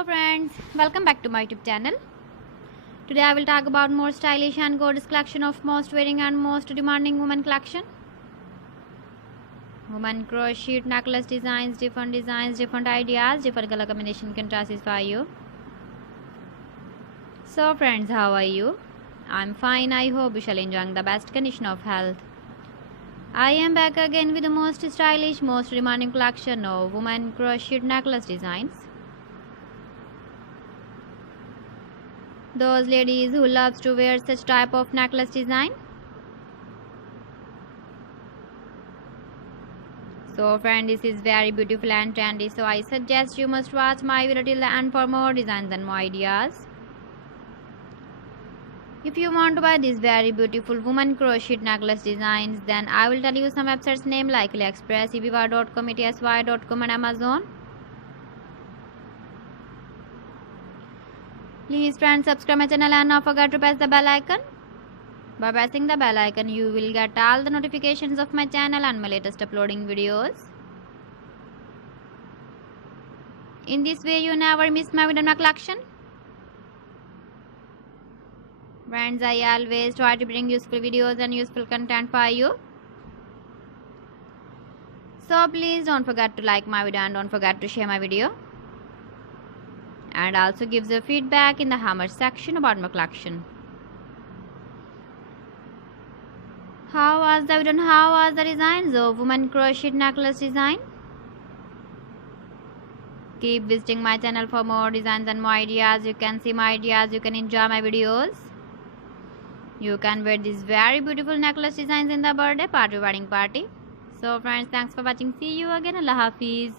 Hello friends, welcome back to my YouTube channel. Today I will talk about more stylish and gorgeous collection of most wearing and most demanding women collection. Women crochet necklace designs, different ideas, different color combination can satisfy you. So friends, how are you? I'm fine. I hope you shall enjoying the best condition of health. I am back again with the most stylish, most demanding collection of women crochet necklace designs. Those ladies who loves to wear such type of necklace design. So friend, this is very beautiful and trendy, so I suggest you must watch my video till the end for more designs and more ideas. If you want to buy these very beautiful woman crochet necklace designs, then I will tell you some websites name like AliExpress, eBay.com, etsy.com and Amazon. Please friends, subscribe my channel and not forget to press the bell icon. By pressing the bell icon, you will get all the notifications of my channel and my latest uploading videos. In this way, you never miss my video collection. Friends, I always try to bring useful videos and useful content for you. So please don't forget to like my video and don't forget to share my video. And also give the feedback in the hammer section about my collection. How was the video and how was the designs of woman crochet necklace design? Keep visiting my channel for more designs and more ideas. You can see my ideas, you can enjoy my videos. You can wear these very beautiful necklace designs in the birthday party, wedding party. So friends, thanks for watching. See you again. Allah Hafiz.